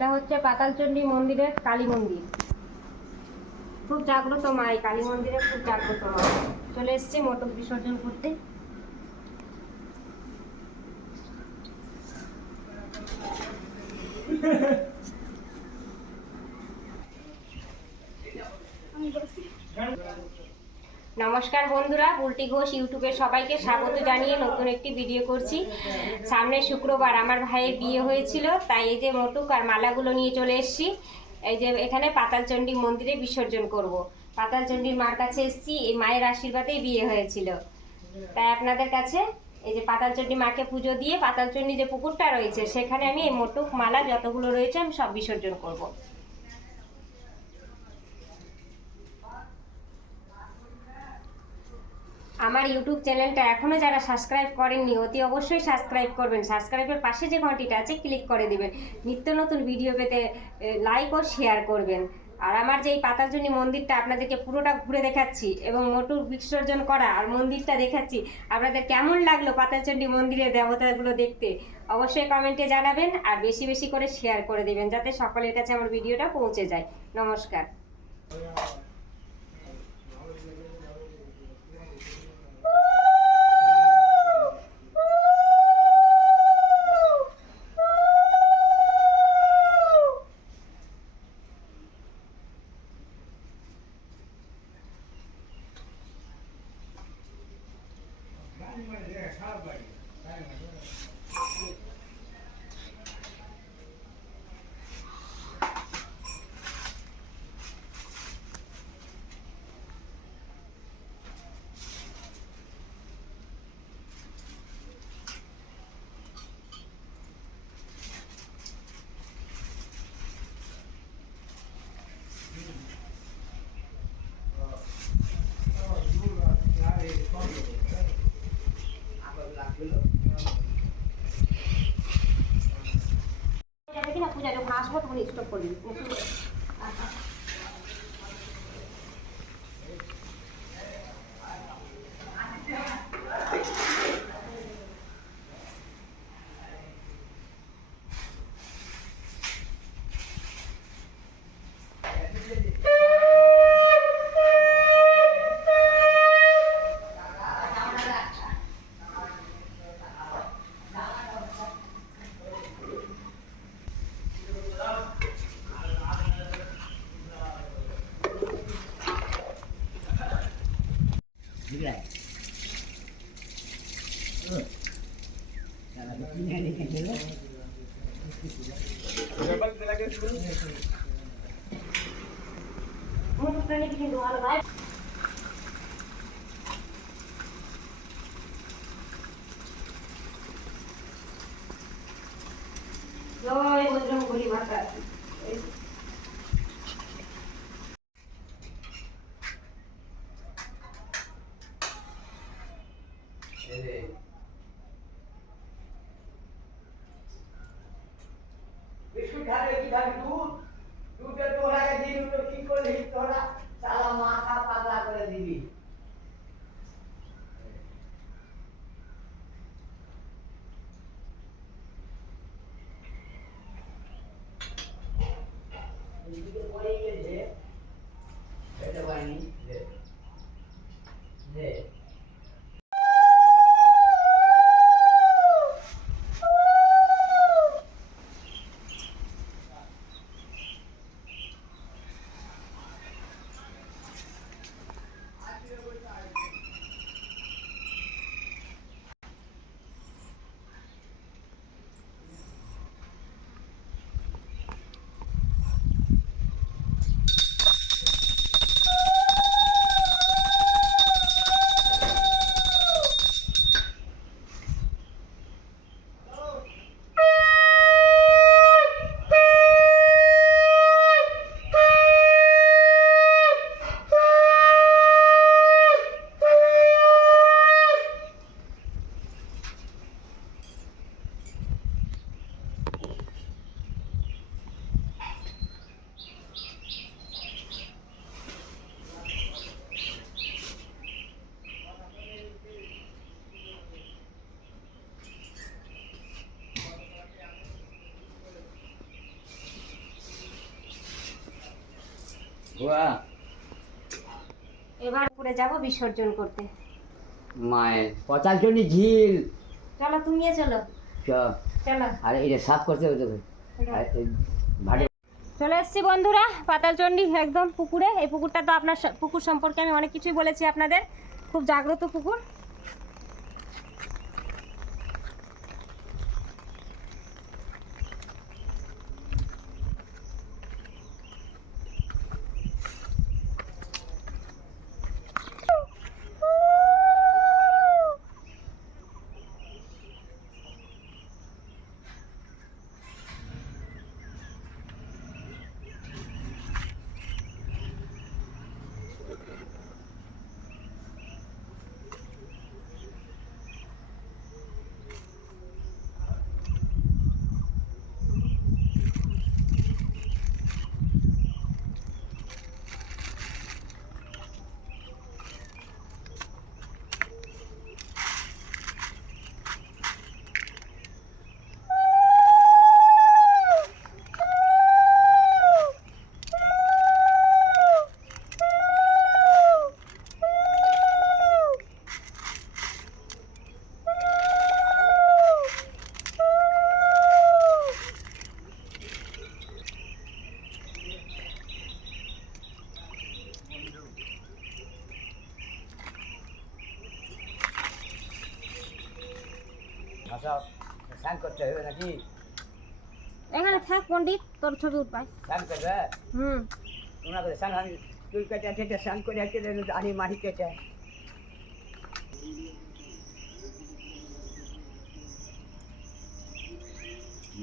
এটা হচ্ছে পাতালচণ্ডী মন্দিরের কালী মন্দির। খুব জাগ্রত মা, এই কালী মন্দিরে খুব জাগ্রত মা। চলে এসেছি মোটক বিসর্জন করতে। নমস্কার বন্ধুরা, বুলটি ঘোষ ইউটিউবে সবাইকে স্বাগত জানিয়ে নতুন একটি ভিডিও করছি। সামনে শুক্রবার আমার ভাইয়ের বিয়ে হয়েছিল, তাই এই যে মোটক আর মালাগুলো নিয়ে চলে এসেছি। এই যে এখানে পাতালচণ্ডী মন্দিরে বিসর্জন করব। পাতালচণ্ডীর মার কাছে এসেছি, এই মায়ের আশীর্বাদেই বিয়ে হয়েছিল। তাই আপনাদের কাছে এই যে পাতালচণ্ডী মাকে পুজো দিয়ে পাতালচণ্ডী যে পুকুরটা রয়েছে সেখানে আমি এই মোটক মালা যতগুলো রয়েছে আমি সব বিসর্জন করব। আমার ইউটিউব চ্যানেলটা এখনও যারা সাবস্ক্রাইব করেননি অতি অবশ্যই সাবস্ক্রাইব করবেন। সাবস্ক্রাইবের পাশে যে ঘন্টিটা আছে ক্লিক করে দিবেন। নিত্য নতুন ভিডিও পেতে লাইক ও শেয়ার করবেন। আর আমার যে এই পাতালচণ্ডী মন্দিরটা আপনাদেরকে পুরোটা ঘুরে দেখাচ্ছি এবং মোটক বিসর্জন করা আর মন্দিরটা দেখাচ্ছি, আপনাদের কেমন লাগলো পাতালচণ্ডী মন্দিরের দেবতাগুলো দেখতে অবশ্যই কমেন্টে জানাবেন। আর বেশি বেশি করে শেয়ার করে দিবেন যাতে সকলের কাছে আমার ভিডিওটা পৌঁছে যায়। নমস্কার। পূজা যখন আসবো তখন স্টপ করে দিন। জয় বজরংবলী মাতা। বিস্কুট খাবে কি খাবি? দুধ দুধের তোরাকে দিয়ে দুটো কি করলি তোরা? সালা মাথা পাতলা করে দিবি। এদিকে পড়ে গেছে এটা পাইনি দে দে। বাহ এবার পুকুরে যাব বিসর্জন করতে। মায়ের পতালচন্ডী ঝিল। চলো তুমিও চলো। চল। চলো। আরে এটা সাফ করতে হবে তোকে। ভাড়ে চলে এসেছি বন্ধুরা পাতালচন্ডী একদম পুকুরে। এই পুকুরটা তো আপনার পুকুর সম্পর্কে আমি অনেক কিছুই বলেছি আপনাদের, খুব জাগ্রত পুকুর। ভাষা স্নান করতে হবে নাকি? এখানে থাক পণ্ডিত, তোর ছবি উঠবাই। স্নান করবে? হুম। তোমরা করে স্নান আমি চুল কেটে কেটে স্নান করে কেটে আনি মাটি কেটে।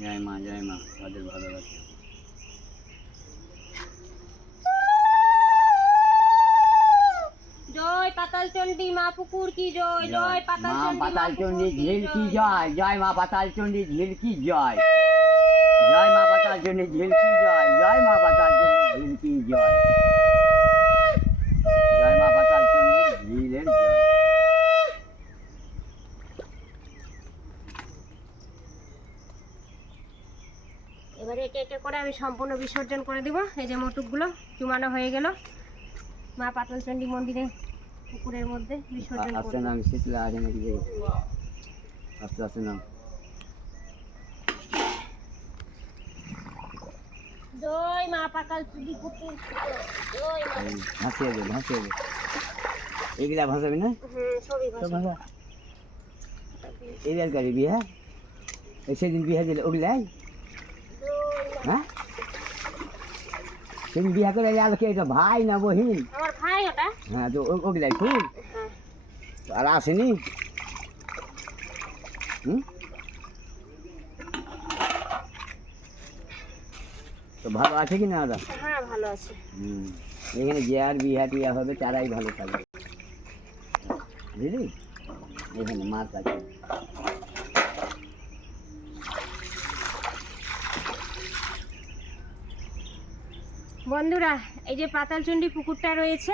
জয় মা তাদের ভালো লাগছে। জয় পাতালচন্ডী মা পুকুর কি জয়, জয় পাতালচন্ডী মা পাতালচন্ডী পুকুর ঝিল কি জয়, জয় মা পাতালচন্ডী ঝিল কি জয়, জয় মা পাতালচন্ডী ঝিল কি জয়, জয় মা পাতালচন্ডী ঝিল কি জয়, জয় মা পাতালচন্ডী ঝিলের জয়। এবারে একে একে করে আমি সম্পূর্ণ বিসর্জন করে দিব। এই যে মোটুকগুলো চুমানো হয়ে গেল, মা পাতালচন্ডী মন্দিরে পুকুরের মধ্যে বিসর্জন করব। আস্তে নাম শিখলে আগে নাকি যাই, আস্তে আস্তে নাম। জয় মা পাতালচন্ডী পুকুর জয় মা। ভাসিয়ে দে এইগুলা ভাসাবি না? সবই সব ভাষা। ভাষা এই গাড়ি বিয়ে, সেদিন বিয়ে দিলে ওগুলাই, হ্যাঁ সেদিন বিয়ে করে গেলে কে এটা ভাই না বহিন? আমার ভাই ওটা। হ্যাঁ তো ওগুলাই খুব হ্যাঁ। আর আসেনি। তো ভালো আছে কি না দাদা? হ্যাঁ ভালো আছে। এখানে যে আর বিয়া টিয়া হবে তারাই ভালো থাকবে, বুঝলি? এখানে মাছ আছে। বন্ধুরা এই যে পাতালচন্ডী পুকুরটা রয়েছে,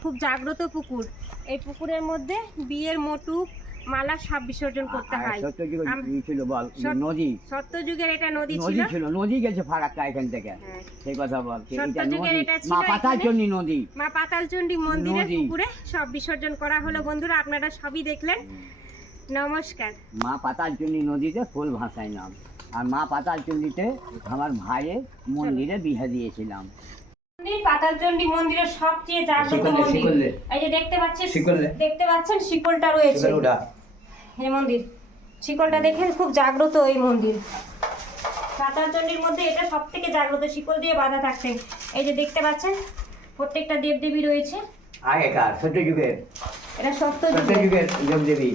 খুব জাগ্রত পুকুর। এই পুকুরের মধ্যে বিয়ের মোটুক মালা সব বিসর্জন করতে হয়। সত্যযুগে ছিল বল নদী, সত্যযুগের এটা নদী নদী ছিল। ছিল, নদী গেছে ফারাক্কা এখান থেকে, হ্যাঁ। সেই কথা বল। সত্যযুগের এটা ছিল মা এখানে। পাতালচন্ডী নদী, মা পাতালচন্ডী মন্দিরের নদী। পুকুরে সব বিসর্জন করা হলো। বন্ধুরা আপনারা সবই দেখলেন। নমস্কার। মা পাতালচন্ডী নদীতে ফুল ভাসাই নাম, আর মা পাতালচন্ডীতে আমার ভাইয়ের মন্দিরে বিয়ে দিয়েছিলাম। পাতালচন্ডী মন্দিরের সবচেয়ে জাগ্রত মন্দির। এই যে দেখতে পাচ্ছেন, শিকলটা রয়েছে। এই মন্দির শিকলটা দেখেন, খুব জাগ্রত এই মন্দির। পাতালচন্ডীর মধ্যে এটা সবথেকে জাগ্রত, শিকল দিয়ে বাঁধা থাকতেন। এই যে দেখতে পাচ্ছেন প্রত্যেকটা দেবদেবী রয়েছে। আগেকার সত্যযুগের, এটা সত্যযুগের সত্যযুগের দেবদেবী।